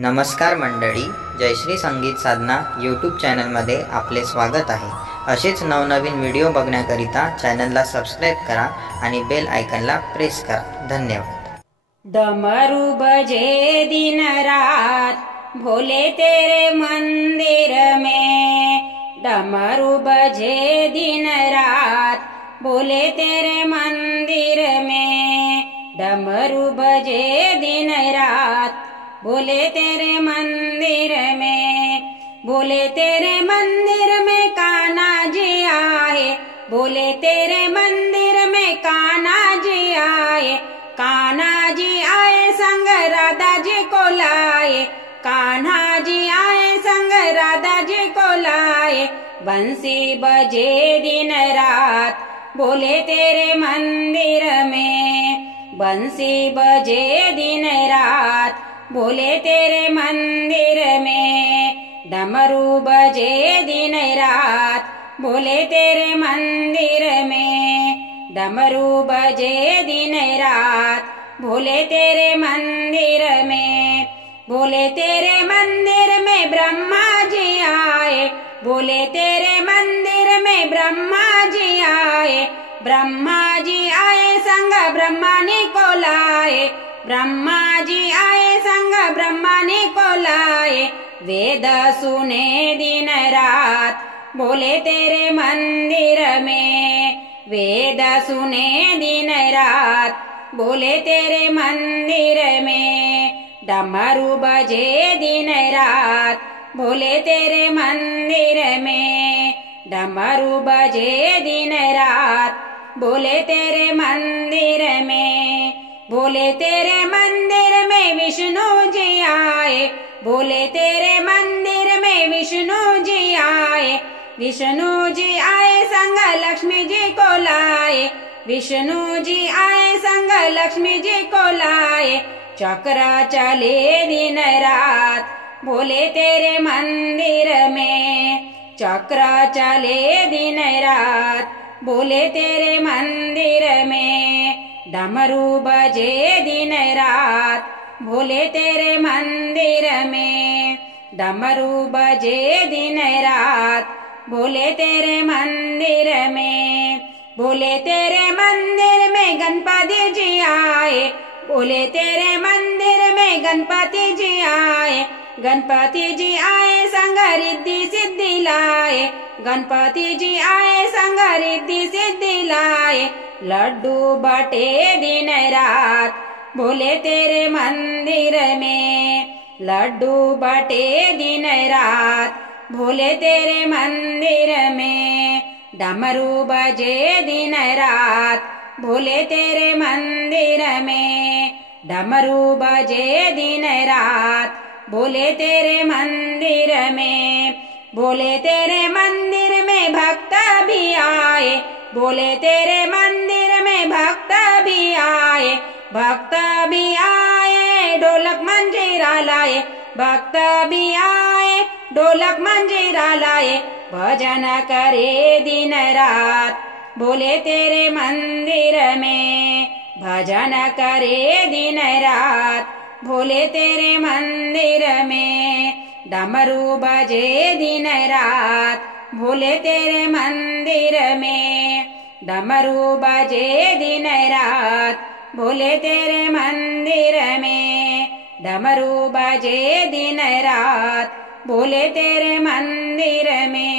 नमस्कार मंडळी, जयश्री संगीत साधना यूट्यूब चॅनलमध्ये आपले स्वागत आहे। असेच नवनवीन व्हिडिओ बघण्याकरिता चॅनलला सबस्क्राइब करा आणि बेल आयकॉनला प्रेस करा। धन्यवाद। डमरू बजे दिन रात भोले तेरे मंदिर में, डमरू बजे दिन रात भोले तेरे मंदिर में, डमरू बजे दिन रात भोले तेरे मंदिर में, भोले तेरे मंदिर में कान्हा जी आए, भोले तेरे मंदिर में कान्हा जी आए, कान्हा जी आए संग राधा जी को लाए, कान्हा जी आए संग राधा जी को लाए, बंसी बजे दिन रात भोले तेरे मंदिर में, बंसी बजे दिन रात भोले तेरे मंदिर में, डमरू बजे दिन रात भोले तेरे मंदिर में, डमरू बजे दिन रात भोले तेरे मंदिर में, भोले तेरे मंदिर में ब्रह्मा जी आए, भोले तेरे मंदिर में ब्रह्मा जी आए, ब्रह्मा जी आए संग ब्रह्मानी को लाए, ब्रह्मा जी आए संग ब्रह्मानी को लाए, वेद सुने दिन रात भोले तेरे मंदिर में, वेद सुने दिन रात भोले तेरे मंदिर में, डमरू बजे दिन रात भोले तेरे मंदिर में, डमरू बजे दिन रात भोले तेरे मंदिर में, भोले तेरे मंदिर में विष्णु जी आए, भोले तेरे मंदिर में विष्णु जी आए, विष्णु जी आए संग लक्ष्मी जी को लाए, विष्णु जी आए संग लक्ष्मी जी को लाए, चक्र चले दिन रात भोले तेरे मंदिर में, चक्र चले दिन रात भोले तेरे मंदिर में, डमरू बजे दिन रात भोले तेरे मंदिर में, डमरू बजे दिन रात भोले तेरे मंदिर में, भोले तेरे मंदिर में गणपति जी आए, भोले तेरे मंदिर में गणपति जी आए, गणपति जी आए संग रिद्धि सिद्धि लाए, गणपति जी आए संग रिद्धि सिद्धि लाए, लड्डू बटे दिन रात भोले तेरे मंदिर में, लड्डू बटे दिन रात भोले तेरे मंदिर में, डमरू बजे दिन रात भोले तेरे मंदिर में, डमरू बजे दिन रात भोले तेरे मंदिर में, भोले तेरे मंदिर में भक्त भी आए, भोले तेरे मंदिर में भक्त भी आए, भक्त भी आए ढोलक मंजीरा लाए, भक्त भी आए ढोलक मंजीरा लाए, भजन करे दिन रात भोले तेरे मंदिर में, भजन करे दिन रात भोले तेरे मंदिर में, डमरू बजे दिन रात भोले तेरे मंदिर में, डमरू बजे दिन रात भोले तेरे मंदिर में, डमरू बजे दिन रात भोले तेरे मंदिर में।